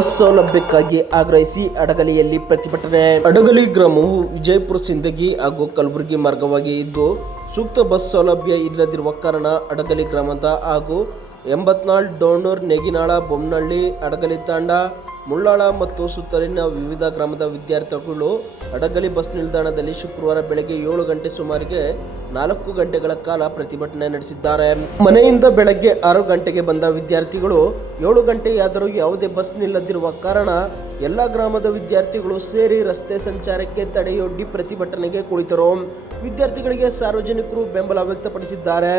Bus ಸೌಲಭ್ಯಕ್ಕಾಗಿ ಆಗ್ರಹಿಸಿ ಅಡಗಲಿಯಲ್ಲಿ ಪ್ರತಿಭಟನೆ. ಅಡಗಲಿ ಗ್ರಾಮವು ವಿಜಯಪುರ ಸಿಂದಗಿ ಹಾಗೂ ಕಲಬುರಗಿ ಮಾರ್ಗವಾಗಿ ಇದ್ದು ಸೂಕ್ತ ಬಸ್ ಸೌಲಭ್ಯ ಇಲ್ಲದಿರುವ ಕಾರಣ ಅಡಗಲಿ ಗ್ರಾಮದ ಹಾಗೂ 84 ಡೋಣೂರ್, ನೆಗಿನಾಳ, ಬೊಮ್ಮನಹಳ್ಳಿ, ಅಡಗಲಿ ತಾಂಡ, ಮುಳ್ಳಾಳ ಮತ್ತು ಸುತ್ತಲಿನ ವಿವಿಧ ಗ್ರಾಮದ ವಿದ್ಯಾರ್ಥಿಗಳು ಅಡಗಲಿ ಬಸ್ ನಿಲ್ದಾಣದಲ್ಲಿ ಶುಕ್ರವಾರ ಬೆಳಗ್ಗೆ 7 ಗಂಟೆ ಸುಮಾರಿಗೆ 4 ಗಂಟೆಗಳ ಕಾಲ ಪ್ರತಿಭಟನೆ ನಡೆಸಿದ್ದಾರೆ. ಮನೆಯಿಂದ ಬೆಳಗ್ಗೆ 6 ಗಂಟೆಗೆ ಬಂದ ವಿದ್ಯಾರ್ಥಿಗಳು 7 ಗಂಟೆಯಾದರೂ ಯಾವುದೇ ಬಸ್ ನಿಲ್ಲದಿರುವ ಕಾರಣ ಎಲ್ಲ ಗ್ರಾಮದ ವಿದ್ಯಾರ್ಥಿಗಳು ಸೇರಿ ರಸ್ತೆ ಸಂಚಾರಕ್ಕೆ ತಡೆಯೊಡ್ಡಿ ಪ್ರತಿಭಟನೆಗೆ ಕುಳಿತರು. ವಿದ್ಯಾರ್ಥಿಗಳಿಗೆ ಸಾರ್ವಜನಿಕರು ಬೆಂಬಲ ವ್ಯಕ್ತಪಡಿಸಿದ್ದಾರೆ.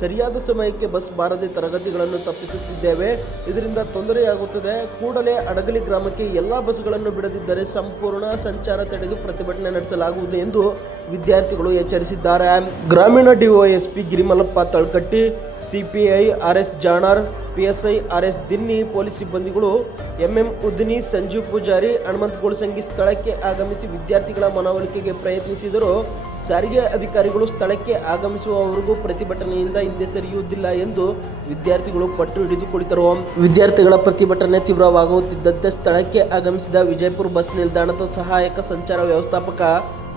ಸರಿಯಾದ ಸಮಯಕ್ಕೆ ಬಸ್ ಬಾರದೆ ತರಗತಿಗಳನ್ನು ತಪ್ಪಿಸುತ್ತಿದ್ದೇವೆ, ಇದರಿಂದ ತೊಂದರೆಯಾಗುತ್ತದೆ. ಕೂಡಲೇ ಅಡಗಲಿ ಗ್ರಾಮಕ್ಕೆ ಎಲ್ಲ ಬಸ್ಗಳನ್ನು ಬಿಡದಿದ್ದರೆ ಸಂಪೂರ್ಣ ಸಂಚಾರ ತಡೆದು ಪ್ರತಿಭಟನೆ ನಡೆಸಲಾಗುವುದು ಎಂದು ವಿದ್ಯಾರ್ಥಿಗಳು ಎಚ್ಚರಿಸಿದ್ದಾರೆ. ಗ್ರಾಮೀಣ DYSP Girimallappa Talkatti, CPI RS Janar, PSI RS Dinni, police ಸಿಬ್ಬಂದಿಗಳು MM ಉದ್ದಿನಿ, ಸಂಜೀವ್ ಪೂಜಾರಿ, ಹನುಮಂತ ಗೋಳಸಂಗಿ ಸ್ಥಳಕ್ಕೆ ಆಗಮಿಸಿ ವಿದ್ಯಾರ್ಥಿಗಳ ಮನವೊಲಿಕೆಗೆ ಪ್ರಯತ್ನಿಸಿದರು. ಸಾರಿಗೆ ಅಧಿಕಾರಿಗಳು ಸ್ಥಳಕ್ಕೆ ಆಗಮಿಸುವವರೆಗೂ ಪ್ರತಿಭಟನೆಯಿಂದ ಹಿಂದೆ ಸರಿಯುವುದಿಲ್ಲ ಎಂದು ವಿದ್ಯಾರ್ಥಿಗಳು ಪಟ್ಟು ಹಿಡಿದು ಕುಳಿತರು. ವಿದ್ಯಾರ್ಥಿಗಳ ಪ್ರತಿಭಟನೆ ತೀವ್ರವಾಗುತ್ತಿದ್ದಂತೆ ಸ್ಥಳಕ್ಕೆ ಆಗಮಿಸಿದ ವಿಜಯಪುರ ಬಸ್ ನಿಲ್ದಾಣದ ಸಹಾಯಕ ಸಂಚಾರ ವ್ಯವಸ್ಥಾಪಕ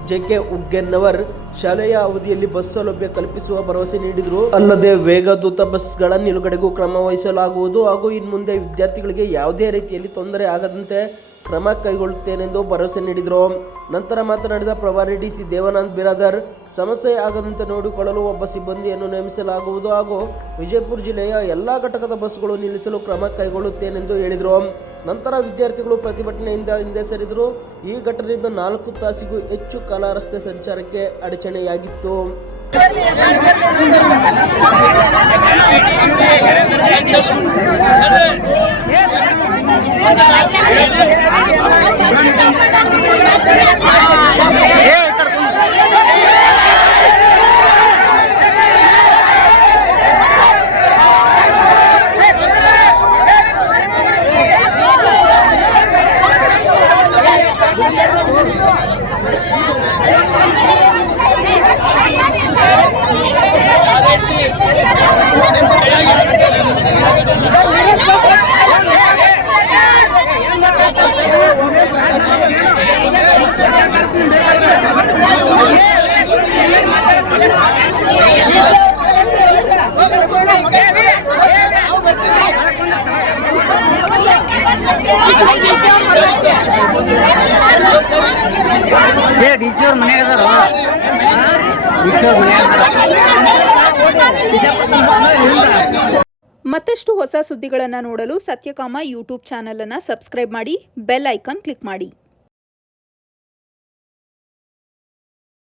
JK ಉಗ್ಗೆನ್ನವರ್ ಶಾಲೆಯ ಅವಧಿಯಲ್ಲಿ ಬಸ್ ಸೌಲಭ್ಯ ಕಲ್ಪಿಸುವ ಭರವಸೆ ನೀಡಿದರು. ಅಲ್ಲದೆ ವೇಗದೂತ ಬಸ್ಗಳ ನಿಲುಗಡೆಗೂ ಕ್ರಮ ವಹಿಸಲಾಗುವುದು ಹಾಗೂ ಇನ್ನು ಮುಂದೆ ವಿದ್ಯಾರ್ಥಿಗಳಿಗೆ ಯಾವುದೇ ರೀತಿಯಲ್ಲಿ ತೊಂದರೆ ಆಗದಂತೆ ಕ್ರಮ ಕೈಗೊಳ್ಳುತ್ತೇನೆಂದು ಭರವಸೆ ನೀಡಿದರು. ನಂತರ ಮಾತನಾಡಿದ ಪ್ರಭಾರಿ DC ದೇವಾನಂದ್ ಬಿರಾದರ್, ಸಮಸ್ಯೆ ಆಗದಂತೆ ನೋಡಿಕೊಳ್ಳಲು ಒಬ್ಬ ಸಿಬ್ಬಂದಿಯನ್ನು ನೇಮಿಸಲಾಗುವುದು ಹಾಗೂ ವಿಜಯಪುರ ಜಿಲ್ಲೆಯ ಎಲ್ಲ ಘಟಕದ ಬಸ್ಗಳು ನಿಲ್ಲಿಸಲು ಕ್ರಮ ಕೈಗೊಳ್ಳುತ್ತೇನೆಂದು ಹೇಳಿದರು. ನಂತರ ವಿದ್ಯಾರ್ಥಿಗಳು ಪ್ರತಿಭಟನೆಯಿಂದ ಹಿಂದೆ ಸರಿದರು. ಈ ಘಟನೆಯಿಂದ 4 ತಾಸಿಗೂ ಹೆಚ್ಚು ಕಾಲ ರಸ್ತೆ ಸಂಚಾರಕ್ಕೆ ಅಡಚಣೆಯಾಗಿತ್ತು. ಮತ್ತಷ್ಟು ಹೊಸ ಸುದ್ದಿಗಳನ್ನು ನೋಡಲು ಸತ್ಯಕಾಮ ಯೂಟ್ಯೂಬ್ ಚಾನೆಲ್ ಅನ್ನು ಸಬ್ಸ್ಕ್ರೈಬ್ ಮಾಡಿ, ಬೆಲ್ ಐಕಾನ್ ಕ್ಲಿಕ್ ಮಾಡಿ.